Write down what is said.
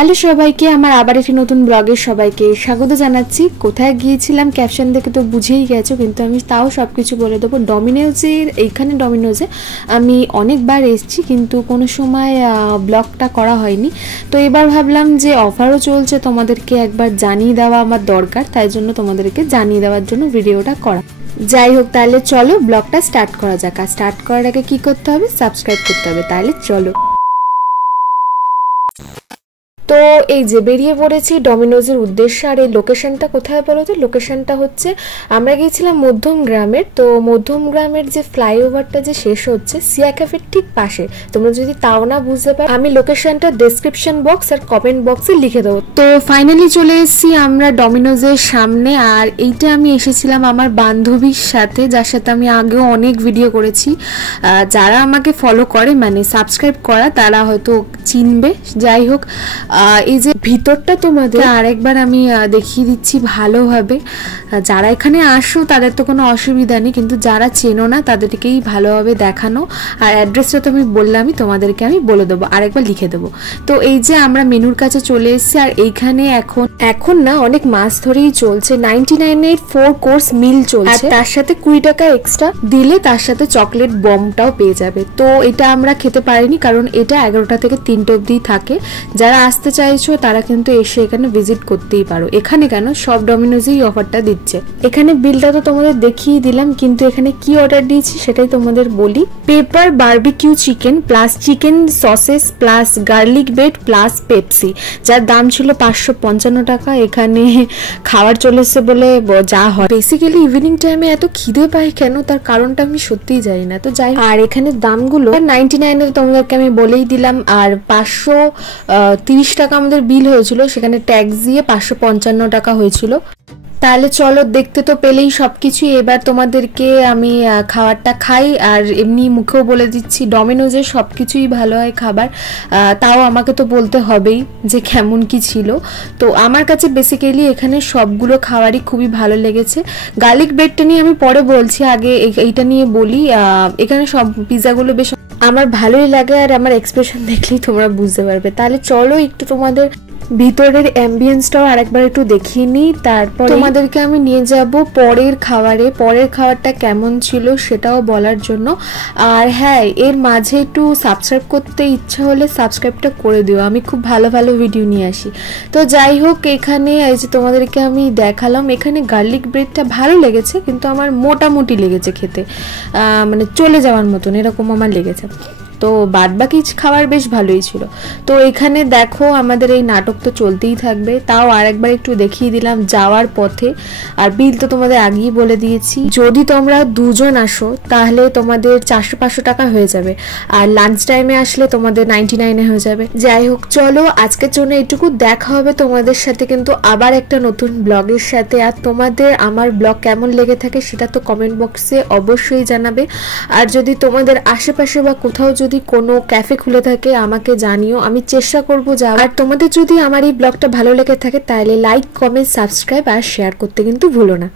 Hello সবাইকে, আমার আবার একটি নতুন ব্লগে সবাইকে স্বাগত জানাচ্ছি। কোথায় গিয়েছিলাম ক্যাপশন দেখে তো বুঝেই গেছো, কিন্তু আমি তাও সব কিছু বলে দেবো। ডমিনোজে আমি অনেকবার এসেছি, কিন্তু কোনো সময় ব্লগটা করা হয়নি। তো এবার ভাবলাম যে অফারও চলছে, তোমাদেরকে একবার জানিয়ে দেওয়া আমার দরকার, তাই জন্য তোমাদেরকে জানিয়ে দেওয়ার জন্য ভিডিওটা করা। যাই হোক, তাহলে চলো ব্লগটা স্টার্ট করা যাক। আর স্টার্ট করার আগে কী করতে হবে? সাবস্ক্রাইব করতে হবে। তাহলে চলো। তো এই যে বেরিয়ে পড়েছি ডমিনোজের উদ্দেশ্যে। আর এই লোকেশনটা কোথায় বলো তো? লোকেশনটা হচ্ছে, আমরা গিয়েছিলাম মধ্যম গ্রামের। তো মধ্যম গ্রামের যে ফ্লাইওভারটা যে শেষ হচ্ছে সিয়া ক্যাফের ঠিক পাশে। তোমরা যদি তাও না বুঝতে পারো, আমি লোকেশনটা ডেসক্রিপশন বক্স আর কমেন্ট বক্সে লিখে দেবো। তো ফাইনালি চলে এসেছি আমরা ডমিনোজের সামনে। আর এইটা আমি এসেছিলাম আমার বান্ধবীর সাথে, যার সাথে আমি আগেও অনেক ভিডিও করেছি। যারা আমাকে ফলো করে, মানে সাবস্ক্রাইব করা, তারা হয়তো চিনবে। যাই হোক, এই যে ভিতরটা তোমাদের আরেকবার আমি দেখিয়ে দিচ্ছি ভালোভাবে। যারা এখানে আসো তাদের তো কোনো অসুবিধা নেই, কিন্তু যারা চেনো না তাদেরকেই ভালোভাবে দেখানো। আর অ্যাড্রেসটা তো আমি বললামই, তোমাদেরকে আমি বলে দেবো, আরেকবার লিখে দেবো। তো এই যে আমরা মেনুর কাছে চলে এসেছি। আর এইখানে এখন না অনেক মাস ধরেই চলছে 99 4 কোর্স মিল চলছে। আর তার সাথে 20 টাকা এক্সট্রা দিলে তার সাথে চকলেট বমটাও পেয়ে যাবে। তো এটা আমরা খেতে পারিনি, কারণ এটা 11টা থেকে 3টে অবধি থাকে। যারা আসতে চাইছো তারা কিন্তু এসে এখানে ভিজিট করতেই পারো। এখানে কেন, সব ডমিনোজেই অফারটা দিচ্ছে। এখানে বিলটা তো তোমাদের দেখিয়ে দিলাম, কিন্তু এখানে কি অর্ডার দিয়েছি সেটাই তোমাদের বলি। Paper barbecue chicken plus chicken sausages plus garlic bread plus Pepsi, যার দাম ছিল 555 টাকা। এখানে খাবার চলে এসছে বলে যা হয়। বেসিক্যালি ইভিনিং টাইমে এত খিদে পাই কেন, তার কারণটা আমি সত্যিই জানি না। তো যাই, আর এখানে দামগুলো 99 তোমাদেরকে আমি বলেই দিলাম। আর 530 টাকা আমাদের বিল হয়েছিল, সেখানে ট্যাক্স দিয়ে 555 টাকা হয়েছিল। তাহলে চলো, দেখতে তো পেলেই সবকিছু। এবার তোমাদেরকে আমি খাবারটা খাই। আর এমনি মুখেও বলে দিচ্ছি, ডমিনোজের সবকিছুই ভালো হয় খাবার। তাও আমাকে তো বলতে হবেই যে কেমন কি ছিল। তো আমার কাছে বেসিক্যালি এখানে সবগুলো খাবারই খুবই ভালো লেগেছে। গার্লিক ব্রেডটা নিয়ে আমি পরে বলছি, আগে এইটা নিয়ে বলি। এখানে সব পিৎজাগুলো বেশ আমার ভালোই লাগে, আর আমার এক্সপ্রেশন দেখলেই তোমরা বুঝতে পারবে। তাহলে চলো একটু তোমাদের ভিতরের অ্যাম্বিয়েন্সটাও আরেকবার একটু দেখিয়ে নিই, তারপর তোমাদেরকে আমি নিয়ে যাব পরের খাবারে। পরের খাবারটা কেমন ছিল সেটাও বলার জন্য। আর হ্যাঁ, এর মাঝে একটু সাবস্ক্রাইব করতে ইচ্ছা হলে সাবস্ক্রাইবটা করে দিও, আমি খুব ভালো ভালো ভিডিও নিয়ে আসি। তো যাই হোক, এখানে এই যে তোমাদেরকে আমি দেখালাম, এখানে গার্লিক ব্রেডটা ভালো লেগেছে, কিন্তু আমার মোটামুটি লেগেছে খেতে, মানে চলে যাওয়ার মতন এরকম আমার লেগেছে। তো বাদবাকি খাবার বেশ ভালোই ছিল। তো এখানে দেখো আমাদের এই নাটক তো চলতেই থাকবে। তাও আরেকবার একটু দেখিয়ে দিলাম যাওয়ার পথে। আর বিল তো তোমাদের আগেই বলে দিয়েছি, যদি তোমরা দুজন আসো তাহলে তোমাদের 400-500 টাকা হয়ে যাবে, আর লাঞ্চ টাইমে আসলে তোমাদের 99 হয়ে যাবে। যাই হোক, চলো আজকের জন্য এটুকু। দেখা হবে তোমাদের সাথে কিন্তু আবার একটা নতুন ব্লগের সাথে। আর তোমাদের আমার ব্লগ কেমন লেগে থাকে সেটা তো কমেন্ট বক্সে অবশ্যই জানাবে। আর যদি তোমাদের আশেপাশে বা কোথাও যদি কোনো ক্যাফে খুলে থাকে আমাকে জানিও, আমি চেষ্টা করবো যাওয়ার। আর তোমাদের যদি আমার এই ব্লগটা ভালো লেগে থাকে তাহলে লাইক, কমেন্ট, সাবস্ক্রাইব আর শেয়ার করতে কিন্তু ভুলো না।